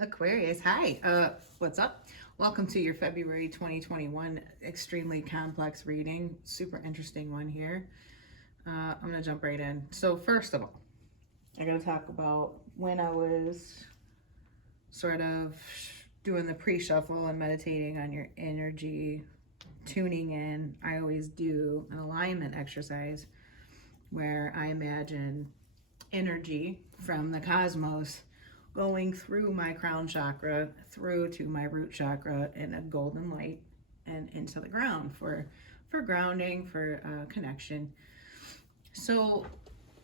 Aquarius, hi. What's up? Welcome to your February 2021 extremely complex reading. Super interesting one here. I'm going to jump right in. So, first of all, I got to talk about when I was sort of doing the pre shuffle and meditating on your energy, tuning in. I always do an alignment exercise where I imagine energy from the cosmos going through my crown chakra, through to my root chakra in a golden light and into the ground for grounding, for connection. So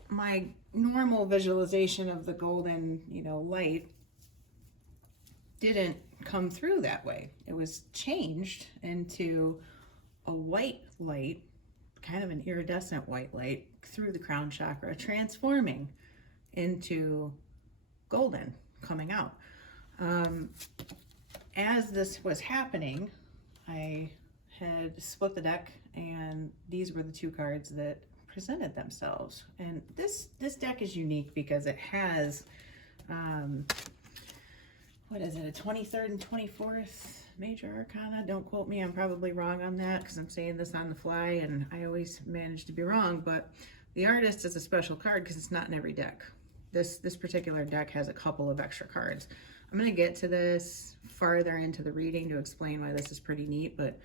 my normal visualization of the golden, light didn't come through that way. It was changed into a white light, kind of an iridescent white light through the crown chakra, transforming into golden coming out. As this was happening, I had split the deck, and these were the two cards that presented themselves. And this deck is unique because it has what is it, a 23rd and 24th major arcana? Don't quote me, I'm probably wrong on that because I'm saying this on the fly and I always manage to be wrong, but the artist is a special card because it's not in every deck. This particular deck has a couple of extra cards. I'm going to get to this farther into the reading to explain why this is pretty neat, but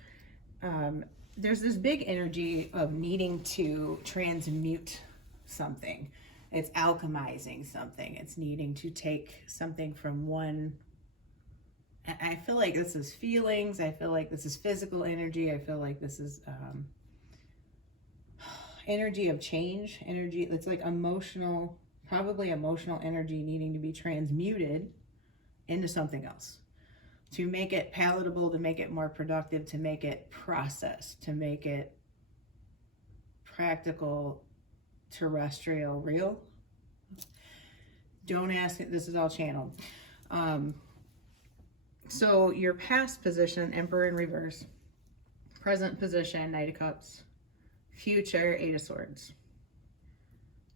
there's this big energy of needing to transmute something. It's alchemizing something. It's needing to take something from one. I feel like this is feelings. I feel like this is physical energy. I feel like this is energy of change. Energy that's like emotional, probably emotional energy needing to be transmuted into something else. To make it palatable, to make it more productive, to make it processed, to make it practical, terrestrial, real. Don't ask it, this is all channeled. So your past position, Emperor in reverse. Present position, Knight of Cups. Future, Eight of Swords.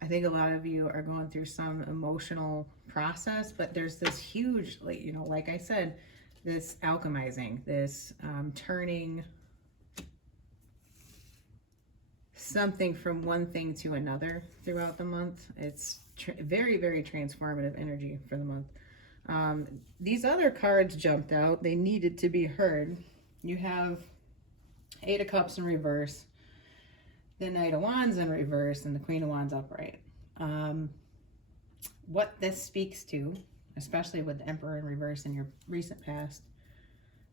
I think a lot of you are going through some emotional process, but there's this huge, like I said, this alchemizing, this turning something from one thing to another throughout the month. It's very, very transformative energy for the month. These other cards jumped out. They needed to be heard. You have Eight of Cups in reverse, the Knight of Wands in reverse, and the Queen of Wands upright. What this speaks to, especially with the Emperor in reverse in your recent past,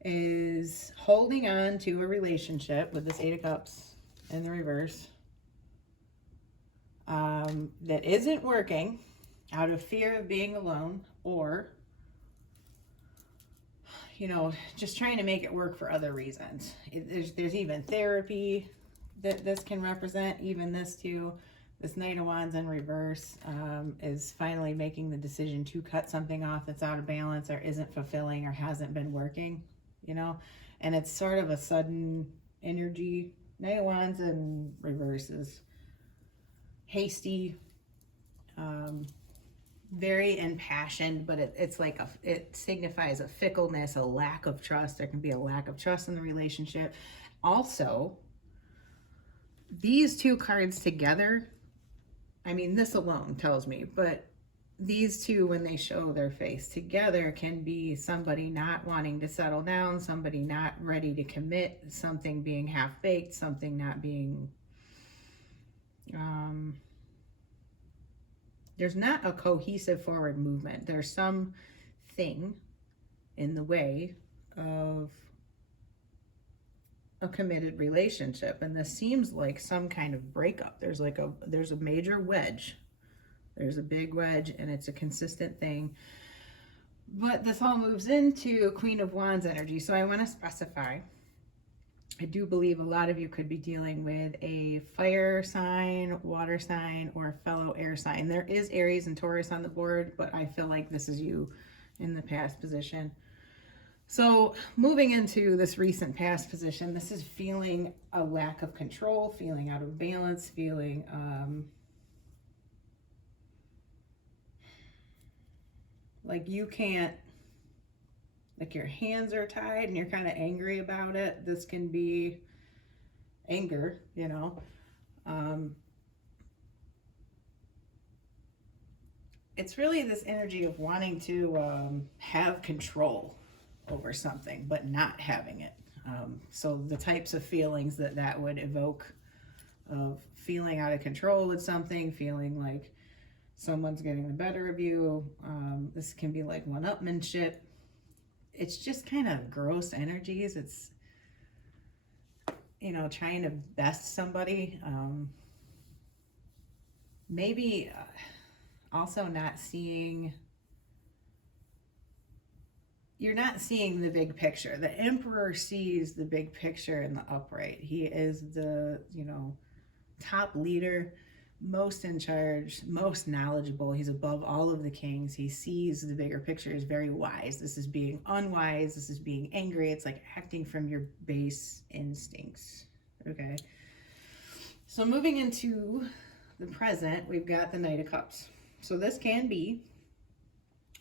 is holding on to a relationship with this Eight of Cups in the reverse that isn't working out of fear of being alone, or just trying to make it work for other reasons. There's even therapy that this can represent. Even this too, this Knight of Wands in reverse is finally making the decision to cut something off that's out of balance or isn't fulfilling or hasn't been working, and it's sort of a sudden energy. Knight of Wands in reverse is hasty, very impassioned, but it's like it signifies a fickleness, a lack of trust. There can be a lack of trust in the relationship. Also, these two cards together, I mean, this alone tells me, but these two, when they show their face together, can be somebody not wanting to settle down, somebody not ready to commit, something being half-baked, something not being there's not a cohesive forward movement. There's something in the way of a committed relationship, and this seems like some kind of breakup. There's a major wedge. There's a big wedge, and it's a consistent thing. But this all moves into Queen of Wands energy. So I want to specify, I do believe a lot of you could be dealing with a fire sign, water sign, or a fellow air sign. There is Aries and Taurus on the board, but I feel like this is you in the past position. So moving into this recent past position, this is feeling a lack of control, feeling out of balance, feeling like you can't like your hands are tied and you're kind of angry about it. This can be anger, you know. It's really this energy of wanting to have control over something, but not having it. So the types of feelings that that would evoke, of feeling out of control with something, feeling like someone's getting the better of you. This can be like one-upmanship. It's just kind of gross energies. It's, you know, trying to best somebody. Maybe also not seeing, you're not seeing the big picture. The Emperor sees the big picture in the upright. He is the, you know, top leader, most in charge, most knowledgeable. He's above all of the kings. He sees the bigger picture, is very wise. This is being unwise. This is being angry. It's like acting from your base instincts. Okay. So moving into the present, we've got the Knight of Cups. So this can be,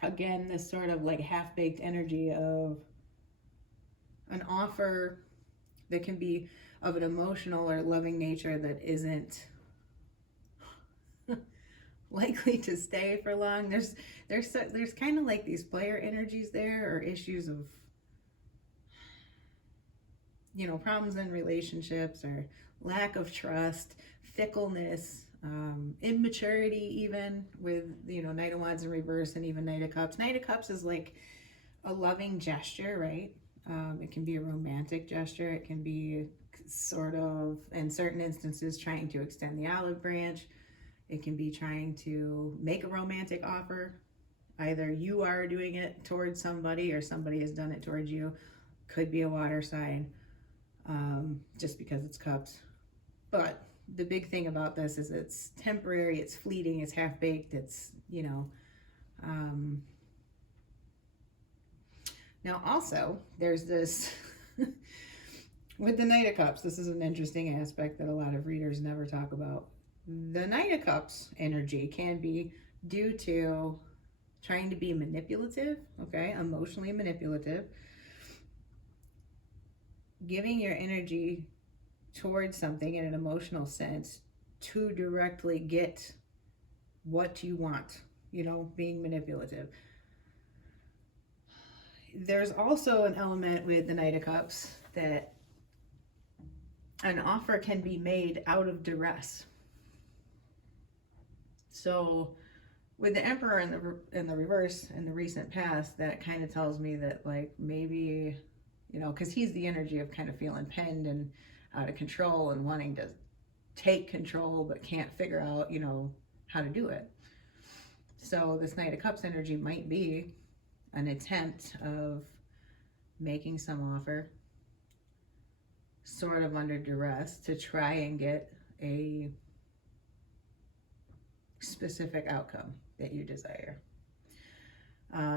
again, this sort of like half-baked energy of an offer that can be of an emotional or loving nature that isn't likely to stay for long. There's kind of like these player energies there, or issues of, you know, problems in relationships, or lack of trust, fickleness, immaturity, even with, you know, Knight of Wands in reverse and even Knight of Cups. Knight of Cups is like a loving gesture, right? It can be a romantic gesture. It can be sort of, in certain instances, trying to extend the olive branch. It can be trying to make a romantic offer. Either you are doing it towards somebody or somebody has done it towards you. Could be a water sign, just because it's cups. But the big thing about this is it's temporary, it's fleeting, it's half-baked, it's, you know. Now also, there's this, with the Knight of Cups, this is an interesting aspect that a lot of readers never talk about. The Knight of Cups energy can be due to trying to be manipulative, okay, emotionally manipulative, giving your energy towards something in an emotional sense to directly get what you want, you know, being manipulative. There's also an element with the Knight of Cups that an offer can be made out of duress. So with the Emperor in the reverse in the recent past, that kind of tells me that, like, maybe, you know, because he's the energy of kind of feeling pinned and out of control and wanting to take control but can't figure out, you know, how to do it. So this Knight of Cups energy might be an attempt of making some offer sort of under duress to try and get a specific outcome that you desire.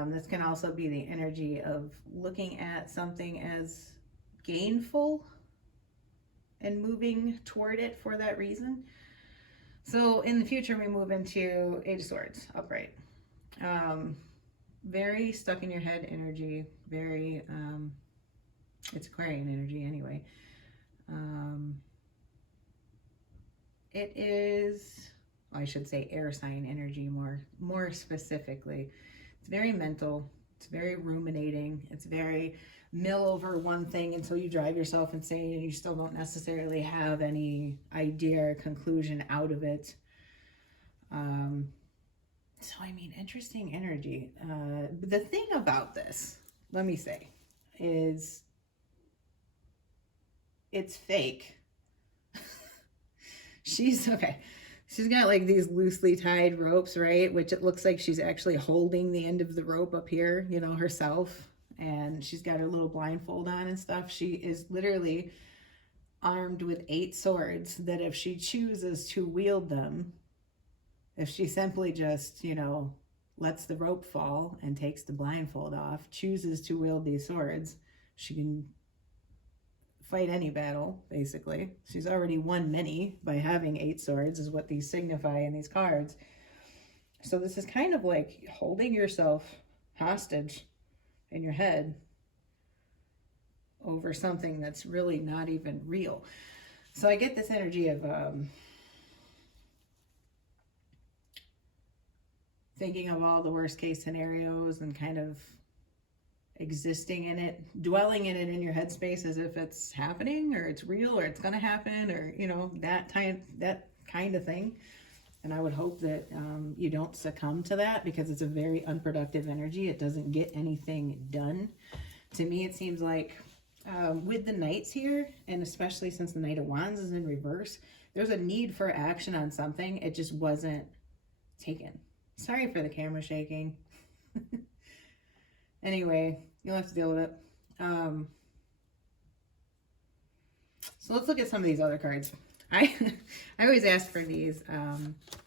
This can also be the energy of looking at something as gainful and moving toward it for that reason. So in the future, we move into Eight of Swords, upright. Very stuck in your head energy, very, it's Aquarian energy anyway. It is, I should say, air sign energy more specifically. It's very mental, it's very ruminating, it's very mill over one thing until you drive yourself insane and you still don't necessarily have any idea or conclusion out of it. So I mean, interesting energy. The thing about this, let me say, is it's fake. She's got like these loosely tied ropes, right? Which it looks like she's actually holding the end of the rope up here, you know, herself. And she's got her little blindfold on and stuff. She is literally armed with 8 swords that if she chooses to wield them, if she simply just, you know, lets the rope fall and takes the blindfold off, chooses to wield these swords, she can fight any battle, basically. She's already won many by having 8 swords, is what these signify in these cards. So this is kind of like holding yourself hostage in your head over something that's really not even real. So I get this energy of thinking of all the worst case scenarios and kind of existing in it, dwelling in it in your headspace as if it's happening or it's real or it's going to happen, or that kind of thing. And I would hope that you don't succumb to that, because it's a very unproductive energy. It doesn't get anything done. To me, it seems like with the Knights here, and especially since the Knight of Wands is in reverse, there's a need for action on something. It just wasn't taken. Sorry for the camera shaking. Anyway, you'll have to deal with it. So let's look at some of these other cards. I always ask for these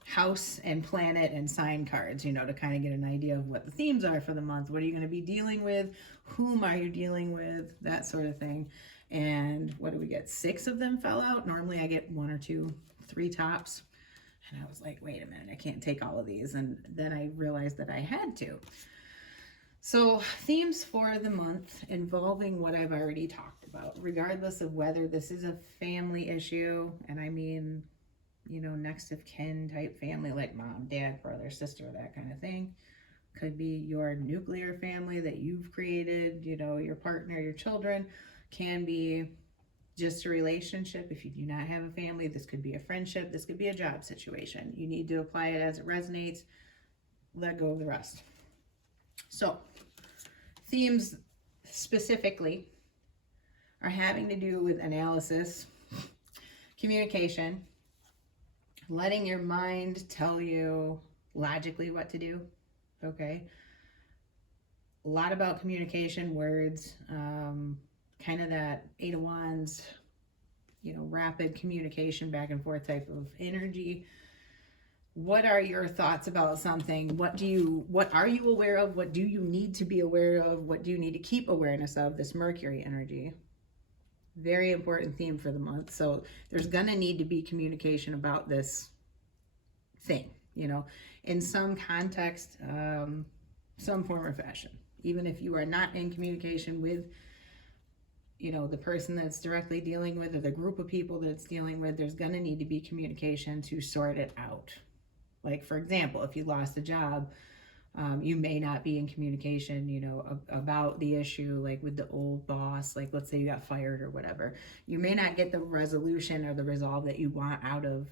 house and planet and sign cards, to kind of get an idea of what the themes are for the month. What are you going to be dealing with? Whom are you dealing with? That sort of thing. And what do we get? 6 of them fell out. Normally I get 1 or 2, 3 tops. And I was like, wait a minute, I can't take all of these. And then I realized that I had to. So themes for the month involving what I've already talked about, regardless of whether this is a family issue, and I mean, next of kin type family, like mom, dad, brother, sister, that kind of thing. Could be your nuclear family that you've created, your partner, your children. Can be just a relationship. If you do not have a family, this could be a friendship. This could be a job situation. You need to apply it as it resonates. Let go of the rest. So themes specifically are having to do with analysis, communication, letting your mind tell you logically what to do. Okay. A lot about communication, words, kind of that 8 of Wands, rapid communication back and forth type of energy. What are your thoughts about something? What are you aware of? What do you need to be aware of? What do you need to keep awareness of? This Mercury energy. Very important theme for the month. So there's going to need to be communication about this thing, in some context, some form or fashion. Even if you are not in communication with, the person that's directly dealing with, or the group of people that it's dealing with, there's going to need to be communication to sort it out. Like, for example, if you lost a job, you may not be in communication, about the issue, like with the old boss, like let's say you got fired or whatever. You may not get the resolution or the resolve that you want out of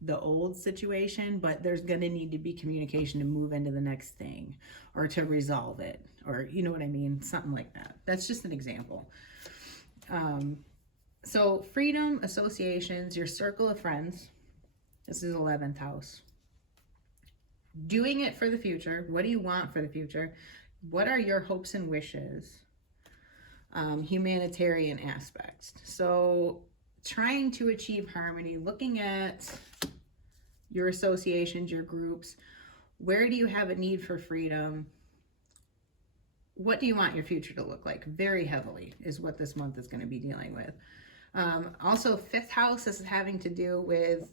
the old situation, but there's going to need to be communication to move into the next thing or to resolve it, or you know what I mean? Something like that. That's just an example. So freedom, associations, your circle of friends. This is 11th house. Doing it for the future. What do you want for the future? What are your hopes and wishes? Humanitarian aspects. So trying to achieve harmony, looking at your associations, your groups. Where do you have a need for freedom? What do you want your future to look like? Very heavily is what this month is going to be dealing with. Also, 5th house is having to do with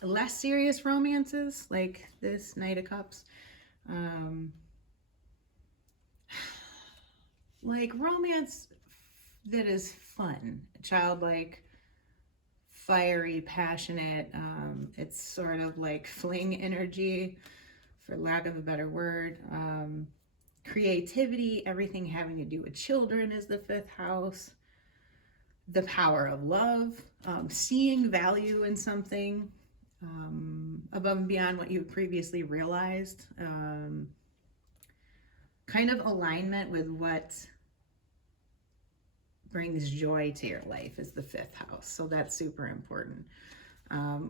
less serious romances, like this Knight of Cups. Like romance that is fun, childlike, fiery, passionate. It's sort of like fling energy, for lack of a better word. Creativity, everything having to do with children is the 5th house. The power of love, seeing value in something above and beyond what you previously realized. Kind of alignment with what brings joy to your life is the 5th house. So that's super important.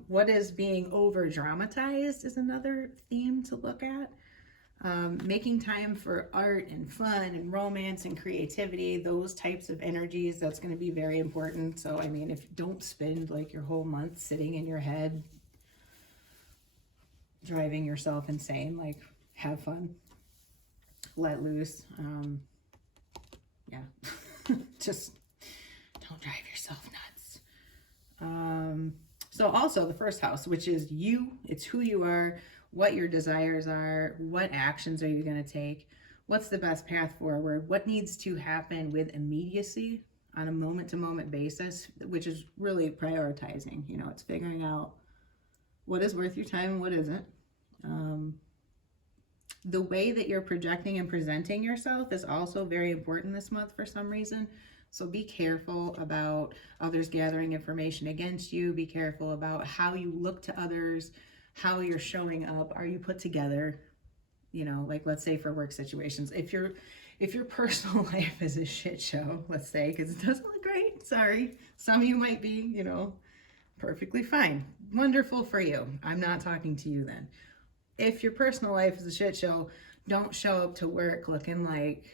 What is being over dramatized is another theme to look at. Making time for art and fun and romance and creativity, those types of energies, that's going to be very important. So, I mean, if you don't spend like your whole month sitting in your head, driving yourself insane, like have fun, let loose. Yeah, just don't drive yourself nuts. So also the 1st house, which is you, it's who you are, what your desires are, what actions are you going to take, what's the best path forward? What needs to happen with immediacy on a moment-to-moment basis, which is really prioritizing. You know, it's figuring out what is worth your time and what isn't. The way that you're projecting and presenting yourself is also very important this month for some reason. So be careful about others gathering information against you. Be careful about how you look to others, how you're showing up. Are you put together? You know, like let's say for work situations, if your personal life is a shit show, let's say, because it doesn't look great, sorry. Some of you might be, you know, perfectly fine. Wonderful for you. I'm not talking to you then. If your personal life is a shit show, don't show up to work looking like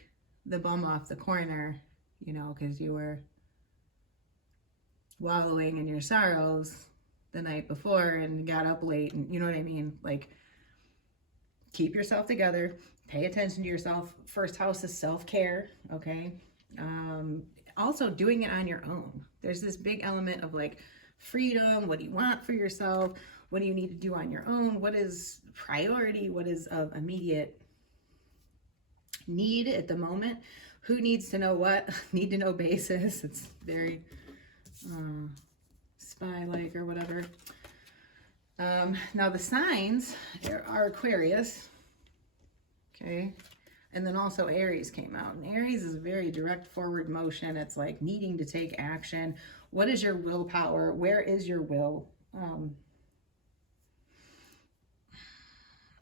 the bum off the corner, you know, because you were wallowing in your sorrows the night before and got up late, and you know what I mean? Like, keep yourself together, pay attention to yourself. First house is self-care, okay? Also doing it on your own. There's this big element of like freedom. What do you want for yourself? What do you need to do on your own? What is priority? What is of immediate need at the moment? Who needs to know what? Need to know basis. It's very spy-like or whatever. Now the signs are Aquarius, okay? And then also Aries came out. And Aries is a very direct forward motion. It's like needing to take action. What is your willpower? Where is your will?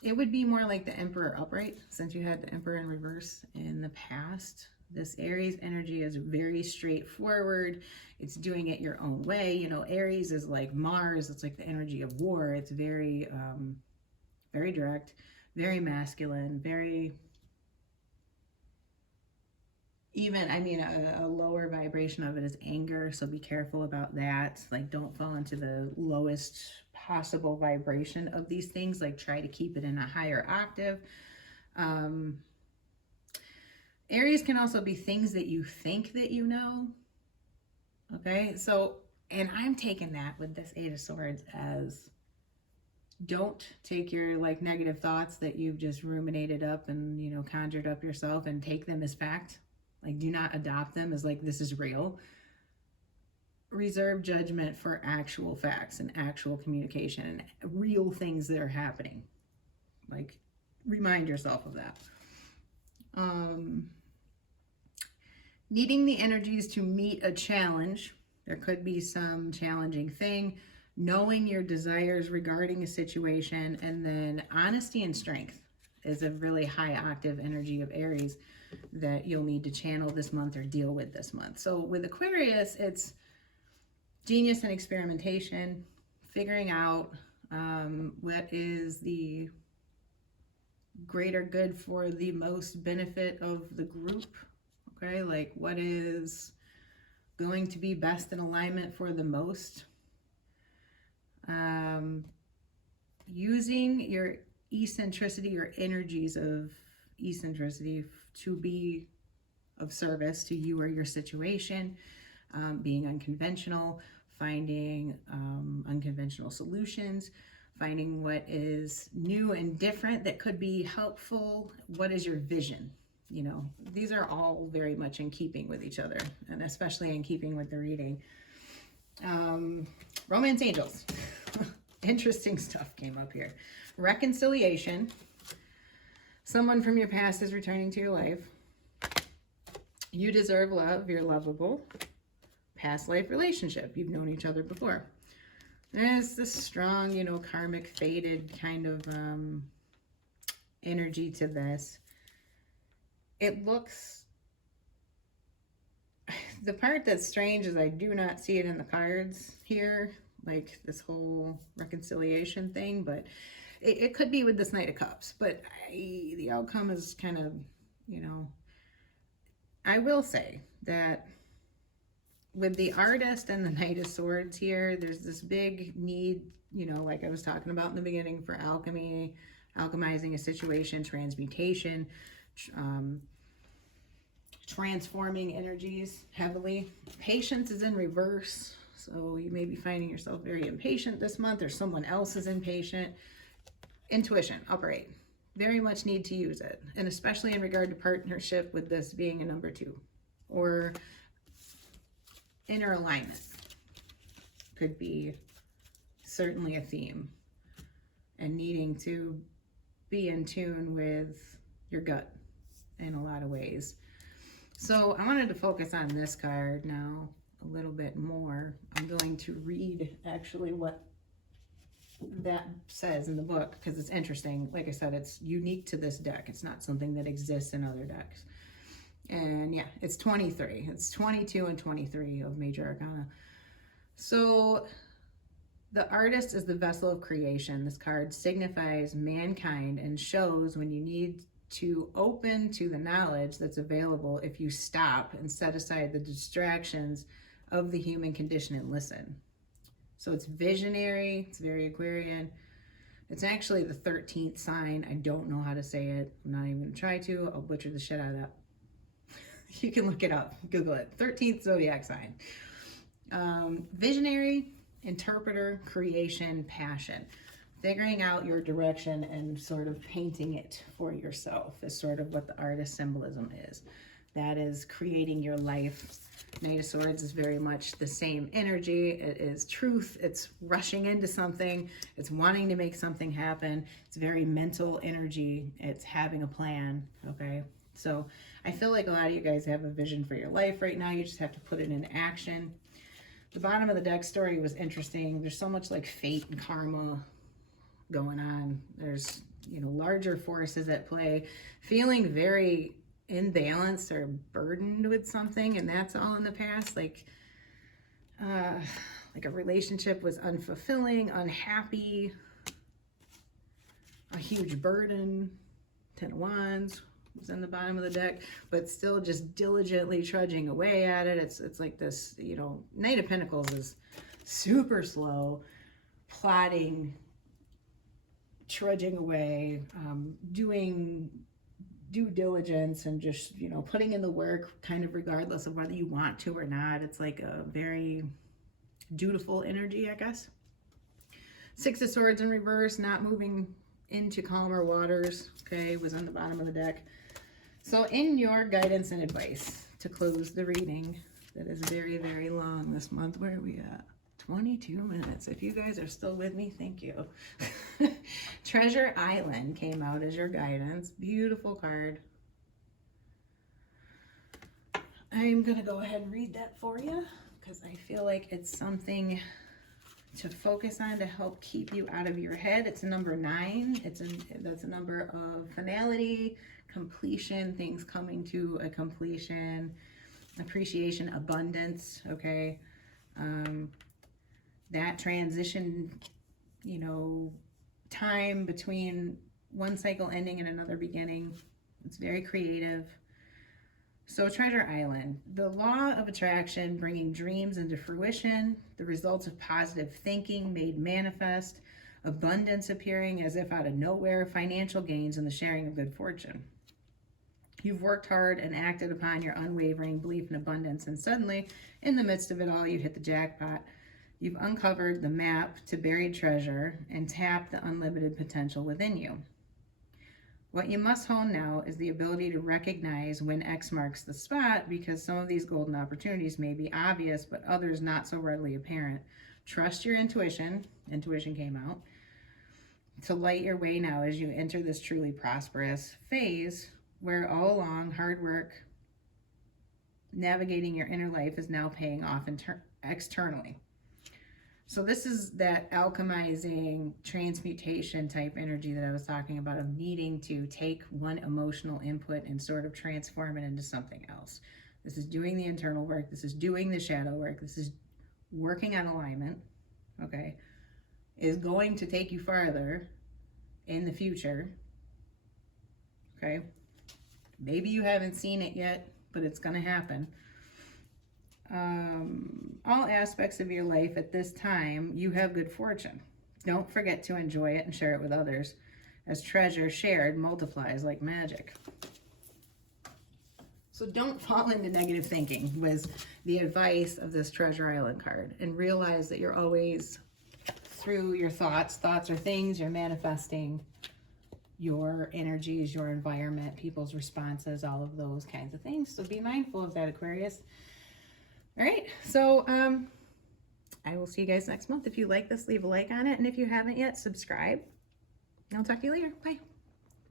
It would be more like the Emperor upright, since you had the Emperor in reverse in the past. This Aries energy is very straightforward. It's doing it your own way. You know, Aries is like Mars. It's like the energy of war. It's very, very direct, very masculine, very, even, I mean, a lower vibration of it is anger. So be careful about that. Like, don't fall into the lowest possible vibration of these things. Like, try to keep it in a higher octave. Aries can also be things that you think that you know. Okay, so, and I'm taking that with this Eight of Swords as, don't take your like negative thoughts that you've just ruminated up and, you know, conjured up yourself and take them as fact. Like, do not adopt them as like, this is real. Reserve judgment for actual facts and actual communication and real things that are happening. Like, remind yourself of that. Needing the energies to meet a challenge. There could be some challenging thing. Knowing your desires regarding a situation, and then honesty and strength is a really high octave energy of Aries that you'll need to channel this month or deal with this month. So with Aquarius, it's genius and experimentation, figuring out what is the greater good for the most benefit of the group. Okay, like what is going to be best in alignment for the most. Using your eccentricity or energies of eccentricity to be of service to you or your situation, being unconventional, finding unconventional solutions, finding what is new and different that could be helpful. What is your vision? You know, these are all very much in keeping with each other, and especially in keeping with the reading. Romance angels. Interesting stuff came up here. Reconciliation. Someone from your past is returning to your life. You deserve love. You're lovable. Past life relationship. You've known each other before. There's this strong, you know, karmic, fated kind of energy to this. It looks, the part that's strange is I do not see it in the cards here, like this whole reconciliation thing, but it could be with this Knight of Cups, but the outcome is kind of, you know, I will say that with the Artist and the Knight of Swords here, there's this big need, you know, like I was talking about in the beginning, for alchemy, alchemizing a situation, transmutation, transforming energies heavily. Patience is in reverse, so you may be finding yourself very impatient this month, or someone else is impatient. Intuition, upright. very much need to use it. And especially in regard to partnership, with this being a number 2, or inner alignment could be certainly a theme, and needing to be in tune with your gut in a lot of ways. So I wanted to focus on this card now a little bit more. I'm going to read actually what that says in the book, because it's interesting. Like I said, it's unique to this deck. It's not something that exists in other decks. And yeah, it's 23. It's 22 and 23 of Major Arcana. So the artist is the vessel of creation. This card signifies mankind and shows when you need to open to the knowledge that's available if you stop and set aside the distractions of the human condition and listen. So it's visionary, it's very Aquarian. It's actually the 13th sign. I don't know how to say it. I'm not even gonna try to. I'll butcher the shit out of that. You can look it up, Google it. 13th zodiac sign. Visionary, interpreter, creation, passion. Figuring out your direction and sort of painting it for yourself is sort of what the artist symbolism is. That is creating your life. Knight of Swords is very much the same energy. It is truth. It's rushing into something. It's wanting to make something happen. It's very mental energy. It's having a plan, okay? So I feel like a lot of you guys have a vision for your life right now. You just have to put it into action. The bottom of the deck story was interesting. There's so much like fate and karma going on. There's, you know, larger forces at play. Feeling very imbalanced or burdened with something, and that's all in the past. Like a relationship was unfulfilling, unhappy, a huge burden. 10 of Wands was in the bottom of the deck, but still just diligently trudging away at it. It's like this, you know, Knight of Pentacles is super slow, plotting, trudging away, doing due diligence, and just, you know, putting in the work kind of regardless of whether you want to or not. It's like a very dutiful energy, I guess. 6 of Swords in reverse, not moving into calmer waters, okay, was on the bottom of the deck. So in your guidance and advice to close the reading that is very, very long this month, where are we at? 22 minutes. If you guys are still with me, thank you. Treasure Island came out as your guidance. Beautiful card. I'm going to go ahead and read that for you, because I feel like it's something to focus on to help keep you out of your head. It's number 9. That's a number of finality, completion, things coming to a completion, appreciation, abundance, okay? That transition, you know, time between one cycle ending and another beginning. It's very creative. So Treasure Island, the law of attraction, bringing dreams into fruition, the results of positive thinking made manifest, abundance appearing as if out of nowhere, financial gains, and the sharing of good fortune. You've worked hard and acted upon your unwavering belief in abundance, and suddenly, in the midst of it all, you hit the jackpot. You've uncovered the map to buried treasure and tapped the unlimited potential within you. What you must hone now is the ability to recognize when X marks the spot, because some of these golden opportunities may be obvious, but others not so readily apparent. Trust your intuition. Intuition came out. To light your way now as you enter this truly prosperous phase, where all along hard work, navigating your inner life is now paying off externally. So this is that alchemizing, transmutation type energy that I was talking about, of needing to take one emotional input and sort of transform it into something else. This is doing the internal work. This is doing the shadow work. This is working on alignment, okay? Is going to take you farther in the future, okay? Maybe you haven't seen it yet, but it's going to happen. All aspects of your life at this time, you have good fortune. Don't forget to enjoy it and share it with others, as treasure shared multiplies like magic. So don't fall into negative thinking was the advice of this Treasure Island card, and realize that you're always, through your thoughts are things you're manifesting, your energies, your environment, people's responses, all of those kinds of things. So be mindful of that, Aquarius. All right, so I will see you guys next month. If you like this, leave a like on it. And if you haven't yet, subscribe. I'll talk to you later. Bye.